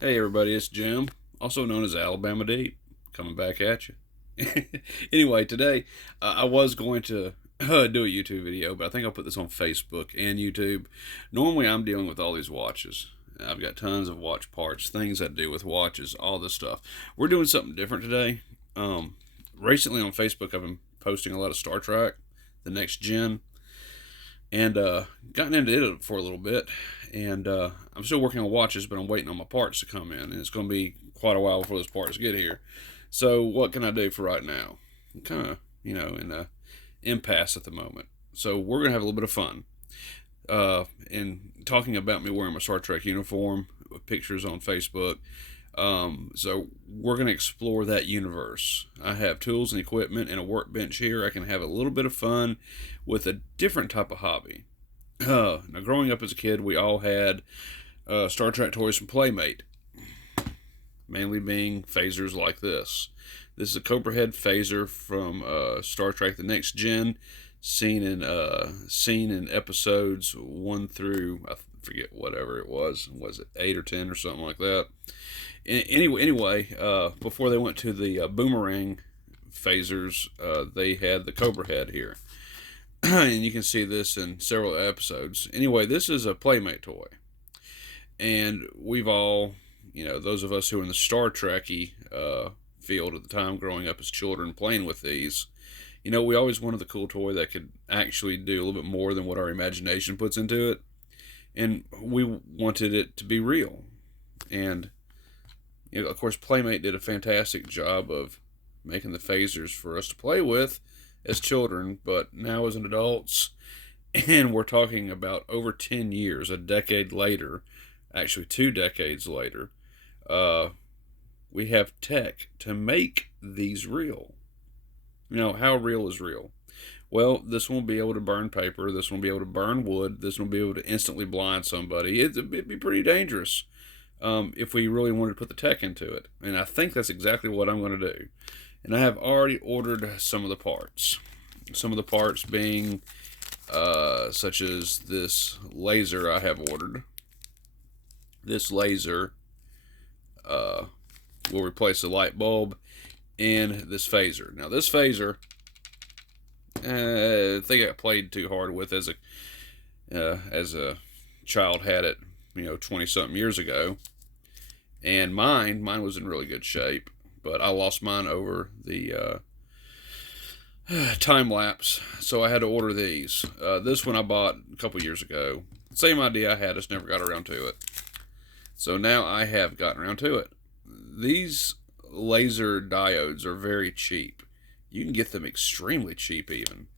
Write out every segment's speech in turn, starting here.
Hey everybody, it's Jim, also known as Alabama Deep, coming back at you. Anyway, today I was going to do a YouTube video, but I think I'll put this on Facebook and YouTube. Normally, I'm dealing with all these watches. I've got tons of watch parts, things I do with watches, all this stuff. We're doing something different today. Um, Recently on Facebook, I've been posting a lot of Star Trek, the next gen, and gotten into it for a little bit. And I'm still working on watches, but I'm waiting on my parts to come in, and it's going to be quite a while before those parts get here. So what can I do for right now? I'm kind of in a impasse at the moment. So we're gonna have a little bit of fun. And talking about me wearing my Star Trek uniform with pictures on Facebook. So we're going to explore that universe. I have tools and equipment and a workbench here. I can have a little bit of fun with a different type of hobby. Now, growing up as a kid, we all had Star Trek toys from Playmate, mainly being phasers like this. This is a Cobra phaser from Star Trek: The Next Gen, seen in episodes 1 through, I forget whatever it was it 8 or 10 or something like that. Anyway, before they went to the boomerang phasers, they had the Cobra head here, and you can see this in several episodes. Anyway, this is a Playmate toy, and we've all, those of us who were in the Star Trekky field at the time, growing up as children, playing with these, we always wanted the cool toy that could actually do a little bit more than what our imagination puts into it, and we wanted it to be real. And of course, Playmate did a fantastic job of making the phasers for us to play with as children, but now as an adults, and we're talking about over 10 years, a decade later, actually 2 decades later, uh, we have tech to make these real. How real is real? Well, this one will be able to burn paper. This one will be able to burn wood. This one will be able to instantly blind somebody. It'd be pretty dangerous if we really wanted to put the tech into it. And I think that's exactly what I'm going to do. And I have already ordered some of the parts. Some of the parts being such as this laser I have ordered. This laser will replace the light bulb in this phaser. Now, this phaser, I think I played too hard with as a child. Had it, 20 something years ago, and mine was in really good shape, but I lost mine over the time lapse, so I had to order these. This one I bought a couple years ago. Same idea I had, just never got around to it. So now I have gotten around to it. These laser diodes are very cheap. You can get them extremely cheap, even.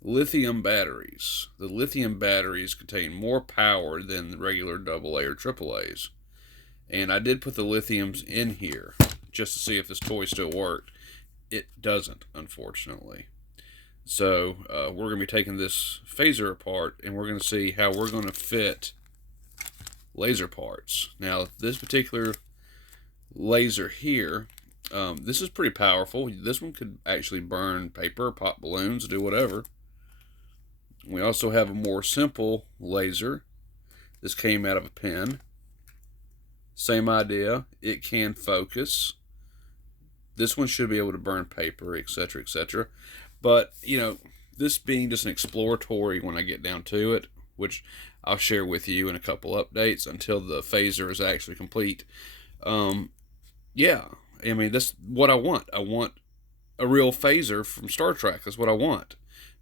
Lithium batteries. The lithium batteries contain more power than the regular AA or AAA's. And I did put the lithiums in here just to see if this toy still worked. It doesn't, unfortunately. So we're going to be taking this phaser apart, and we're going to see how we're going to fit laser parts. Now, this particular laser here, this is pretty powerful. This one could actually burn paper, pop balloons, do whatever. We also have a more simple laser. This came out of a pen. Same idea. It can focus. This one should be able to burn paper, etc., etc. But, this being just an exploratory when I get down to it, which I'll share with you in a couple updates until the phaser is actually complete. Yeah, I mean, that's what I want. I want a real phaser from Star Trek. That's what I want.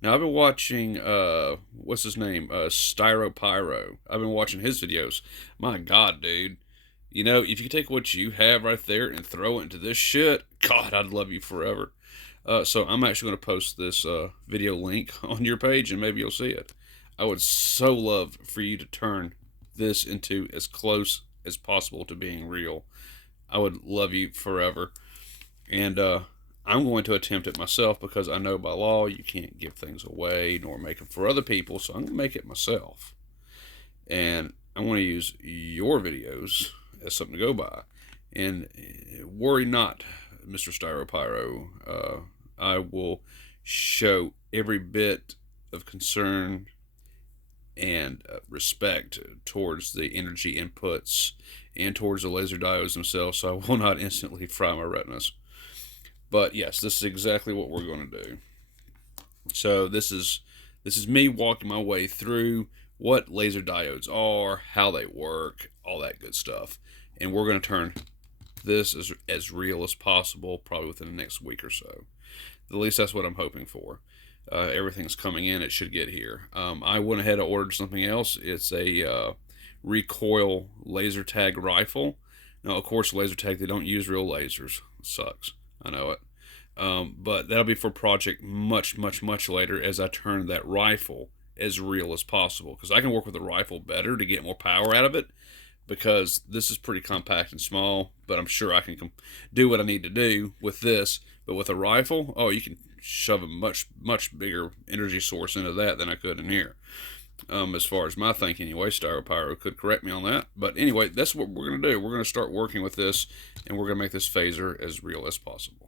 Now, I've been watching, what's his name? Styro Pyro. I've been watching his videos. My God, dude. If you take what you have right there and throw it into this shit, God, I'd love you forever. So I'm actually going to post this video link on your page, and maybe you'll see it. I would so love for you to turn this into as close as possible to being real. I would love you forever. And I'm going to attempt it myself because I know by law you can't give things away nor make them for other people. So I'm going to make it myself. And I want to use your videos as something to go by. And worry not, Mr. Styropyro. I will show every bit of concern and respect towards the energy inputs and towards the laser diodes themselves, so I will not instantly fry my retinas. But yes, this is exactly what we're going to do. So this is me walking my way through what laser diodes are, how they work, all that good stuff. And we're going to turn this as real as possible, probably within the next week or so. At least that's what I'm hoping for. Everything's coming in, it should get here. I went ahead and ordered something else. It's a recoil laser tag rifle. Now, of course, laser tag, they don't use real lasers. It sucks. I know it. But that'll be for project much, much, much later as I turn that rifle as real as possible. Because I can work with the rifle better to get more power out of it. Because this is pretty compact and small. But I'm sure I can do what I need to do with this. But with a rifle, oh, you can shove a much, much bigger energy source into that than I could in here. As far as my thinking anyway, Styropyro could correct me on that. But anyway, that's what we're going to do. We're going to start working with this, and we're going to make this phaser as real as possible.